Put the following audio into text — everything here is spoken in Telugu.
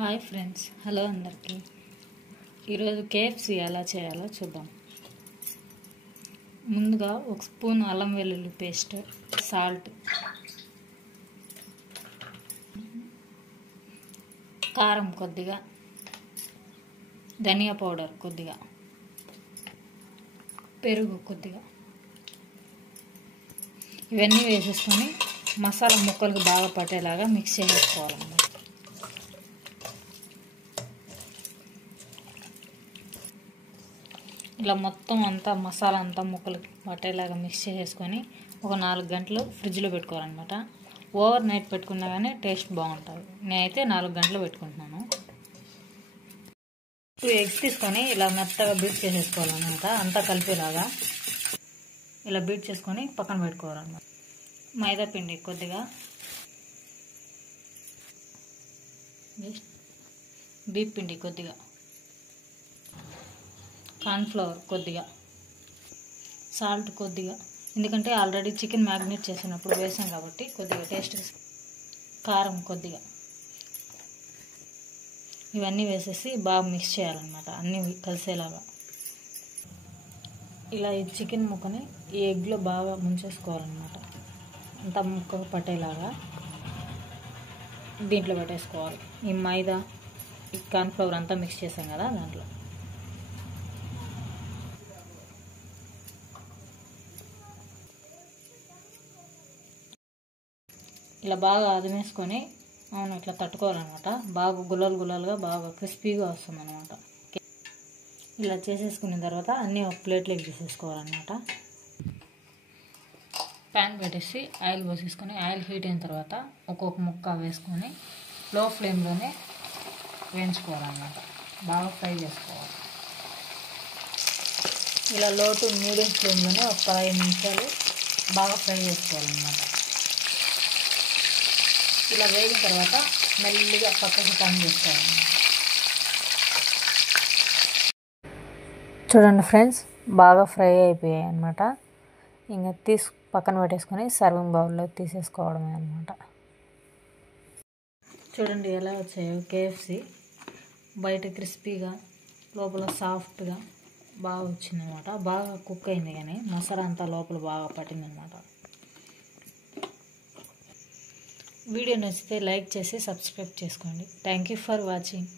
హాయ్ ఫ్రెండ్స్, హలో అందరికీ. ఈరోజు కేఎఫ్సి ఎలా చేయాలో చూద్దాం. ముందుగా ఒక స్పూన్ అల్లం వెల్లుల్లి పేస్ట్, సాల్ట్, కారం కొద్దిగా, ధనియా పౌడర్ కొద్దిగా, పెరుగు కొద్దిగా, ఇవన్నీ వేసేసుకొని మసాలా ముక్కలకు బాగా పట్టేలాగా మిక్స్ చేసేసుకోవాలన్నమాట. ఇలా మొత్తం అంతా మసాలా అంతా ముక్కలకి పట్టేలాగా మిక్స్ చేసేసుకొని ఒక 4 గంటలు ఫ్రిడ్జ్లో పెట్టుకోవాలన్నమాట. ఓవర్ నైట్ పెట్టుకున్నా కానీ టేస్ట్ బాగుంటుంది. నేనైతే 4 గంటలు పెట్టుకుంటున్నాను. 2 ఎగ్స్ తీసుకొని ఇలా మెత్తగా బీట్ చేసేసుకోవాలన్నమాట. అంతా కలిపేలాగా ఇలా బీట్ చేసుకొని పక్కన పెట్టుకోవాలన్నమాట. మైదా పిండి కొద్దిగా, బీప్ పిండి కొద్దిగా, కార్న్ఫ్లవర్ కొద్దిగా, సాల్ట్ కొద్దిగా, ఎందుకంటే ఆల్రెడీ చికెన్ మ్యాగ్నేట్ చేసినప్పుడు వేసాం కాబట్టి కొద్దిగా టేస్ట్, కారం కొద్దిగా, ఇవన్నీ వేసేసి బాగా మిక్స్ చేయాలన్నమాట. అన్నీ కలిసేలాగా ఇలా ఈ చికెన్ ముక్కని ఈ ఎగ్లో బాగా ముంచేసుకోవాలన్నమాట. అంతా ముక్క పట్టేలాగా దీంట్లో పెట్టేసుకోవాలి. ఈ మైదా, ఈ కార్న్ఫ్లవర్ అంతా మిక్స్ చేసాం కదా, దాంట్లో ఇలా బాగా అదిమేసుకొని ఇట్లా తట్టుకోవాలన్నమాట. బాగా గుల్లలుగా బాగా క్రిస్పీగా వస్తుంది అనమాట. ఇలా చేసేసుకున్న తర్వాత అన్నీ ఒక ప్లేట్లోకి తీసేసుకోవాలన్నమాట. ప్యాన్ పెట్టేసి ఆయిల్ పోసేసుకొని ఆయిల్ హీట్ అయిన తర్వాత ఒక్కొక్క ముక్క వేసుకొని లో ఫ్లేమ్లోనే వేయించుకోవాలన్నమాట. బాగా ఫ్రై చేసుకోవాలి. ఇలా లో టు మీడియం ఫ్లేమ్లోనే ఒక 15 నిమిషాలు బాగా ఫ్రై చేసుకోవాలన్నమాట. ఇలా వేగిన తర్వాత మెల్లిగా పక్కకి టర్న్ చేసుకోవాలన్నమాట. చూడండి ఫ్రెండ్స్, బాగా ఫ్రై అయిపోయాయి అన్నమాట. ఇంకా పక్కన పెట్టేసుకొని సర్వింగ్ బౌల్లో తీసేసుకోవడమే అన్నమాట. చూడండి ఎలా వచ్చాయో కేఎఫ్సి. బయట క్రిస్పీగా, లోపల సాఫ్ట్గా బాగా వచ్చిందన్నమాట. బాగా కుక్ అయింది, కానీ మసాలా అంతా లోపల బాగా పట్టిందన్నమాట. వీడియో నచ్చితే లైక్ చేసి సబ్స్క్రైబ్ చేసుకోండి. Thank you for watching.